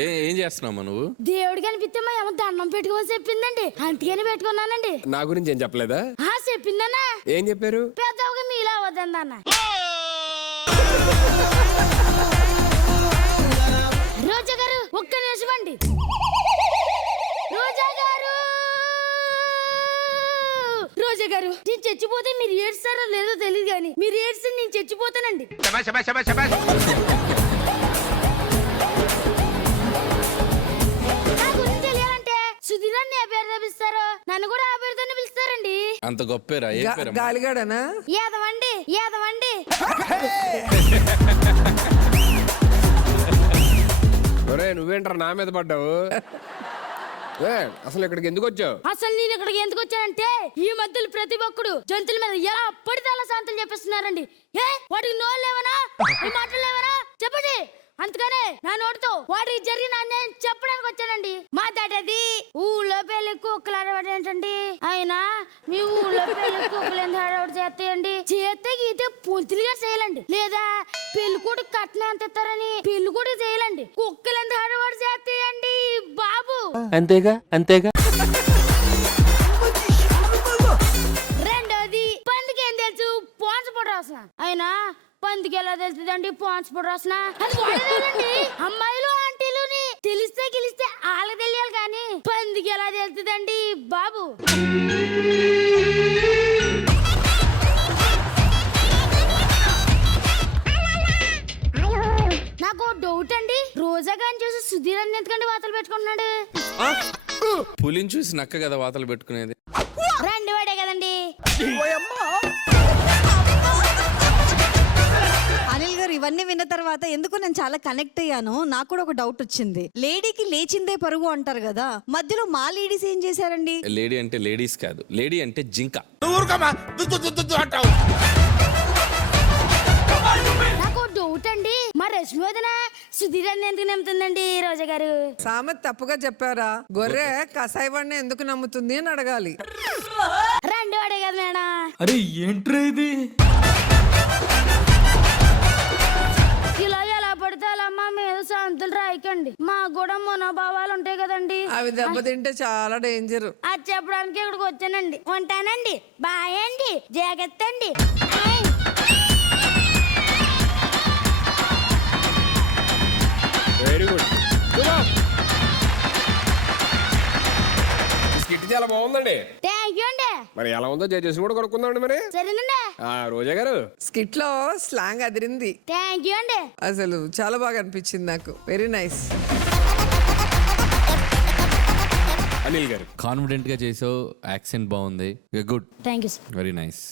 ఏం చేస్తున్నావు నువ్వు? దేవుడికి అనిపిస్తే మా అమ్మ దండం పెట్టుకోమని చెప్పిందండి, అందుకని పెట్టుకున్నానండి. నా గురించి ఏం చెప్పలేదా? చెప్పిందన్నా. ఏం చెప్పారు? పెద్దగా మీలా అవద్దండి అన్న. రోజా గారు ఒక్క నిమిషం అండి. రోజా గారు, రోజా గారు, నేను చచ్చిపోతే మీరు ఏడ్స్తారో లేదో తెలియదు కానీ మీరు ఏడ్స్తే నేను చచ్చిపోతానండి. నా గురించి తెలియాలంటే సుధీరాన్ని ఏ పేరు పిలుస్తారో నన్ను కూడా ఆ పేరుతోనే పిలుస్తారండి. అంత గొప్పేరా? ఏ పేరు? గాలిగాడనా? యాదవండి, యాదవండి. ఒరే నువ్వేంట్రా నా మీద పడ్డావు? అసలు ఇక్కడికి ఎందుకు వచ్చావు? అసలు నేను ఇక్కడికి ఎందుకు వచ్చానంటే ఈ మధ్యలో ప్రతి ఒక్కడు జంతువుల మీద ఎలా పడితే అలా శాంతం చెప్పిస్తున్నారండి. వాటికి నోళ్ళు లేవనా, మాటలు లేవనా చెప్పండి. అందుకనే నా నోటితో వాటికి జరిగిన అన్యాయం చెప్పడానికి వచ్చానండి. మాట్లాడేది ఊళ్ళో పెళ్లి కుక్కలు ఆడవాడు ఏంటండి? అయినా మీ ఊళ్ళో పెళ్లి కుక్కలు ఎంత ఆడవాడు చేస్తాయండి? చేస్తే గీతే పొంతులుగా చేయాలండి, లేదా పెళ్లి కూడా కట్నం ఎంత ఇస్తారని పెళ్లి కూడా చేయాలండి. కుక్కలు ఎంత ఆడవాడు చేస్తాయండి బాబు. అంతేగా అంతేగా. రెండోది పందికి ఏం తెలుసు? పోన్సపొడి రాసిన. అయినా పందికి ఎలా తెలుస్తుందండి పోన్సపొడి రాసిన? అది వాడేదండి. అమ్మాయిలు ఆంటీలుని తెలిస్తే గెలిస్తే వాళ్ళకి తెలియాలి కానీ పందికి ఎలా తెలుస్తుందండి బాబు. నాకు డౌట్ అండి, రోజా గాని చూసి సుధీర్ అన్ని ఎందుకంటే వాతలు పెట్టుకుంటున్నాడు? పులిని చూసి నక్క కదా వాతలు పెట్టుకునేది. రెండు వాడే కదండి. అనిల్ గారు ఇవన్నీ విన్న తర్వాత ఎందుకు నేను చాలా కనెక్ట్ అయ్యాను. నాకు కూడా ఒక డౌట్ వచ్చింది. లేడీకి లేచిందే పరుగు అంటారు కదా, మధ్యలో మా లేడీస్ ఏం చేశారండి? లేడీ అంటే లేడీస్ కాదు, లేడీ అంటే జింక. నాకు డౌట్ అండి, మా రష్మి వదిన సుధీర్ అన్ని ఎందుకు నమ్ముతుందండి రోజా గారు? సామెత తప్పుగా చెప్పారా? గొర్రె కసాయివాడిని ఎందుకు నమ్ముతుంది అని అడగాలి. రెండు వాడే కదా మేడం. అరే ఏంట్రా ఇది? ఇలా ఎలా పడితే అలా మా మీద శాంతులు రాయకండి. మాకు కూడా మనోభావాలు ఉంటాయి కదండి. అవి దెబ్బతింటే చాలా డేంజర్. అది చెప్పడానికి ఇక్కడికి వచ్చానండి. ఉంటానండి, బాయ్ అండి, జాగ్రత్త అండి. Very good. స్కిట్ చాలా బాగుందండి. థ్యాంక్ యూ అండి. మరి ఎలా ఉందో జడ్జెస్ కూడా కొనుక్కుందామండి మరి. సరేనండి. రోజా గారు స్కిట్ లో స్లాంగ్ అదిరింది. థ్యాంక్ యూ అండి. అసలు చాలా బాగా అనిపించింది నాకు. Very nice. అనిల్ గారు కాన్ఫిడెంట్ గా చేసావు, యాక్సెంట్ బాగుంది, good, thank you sir. Very nice.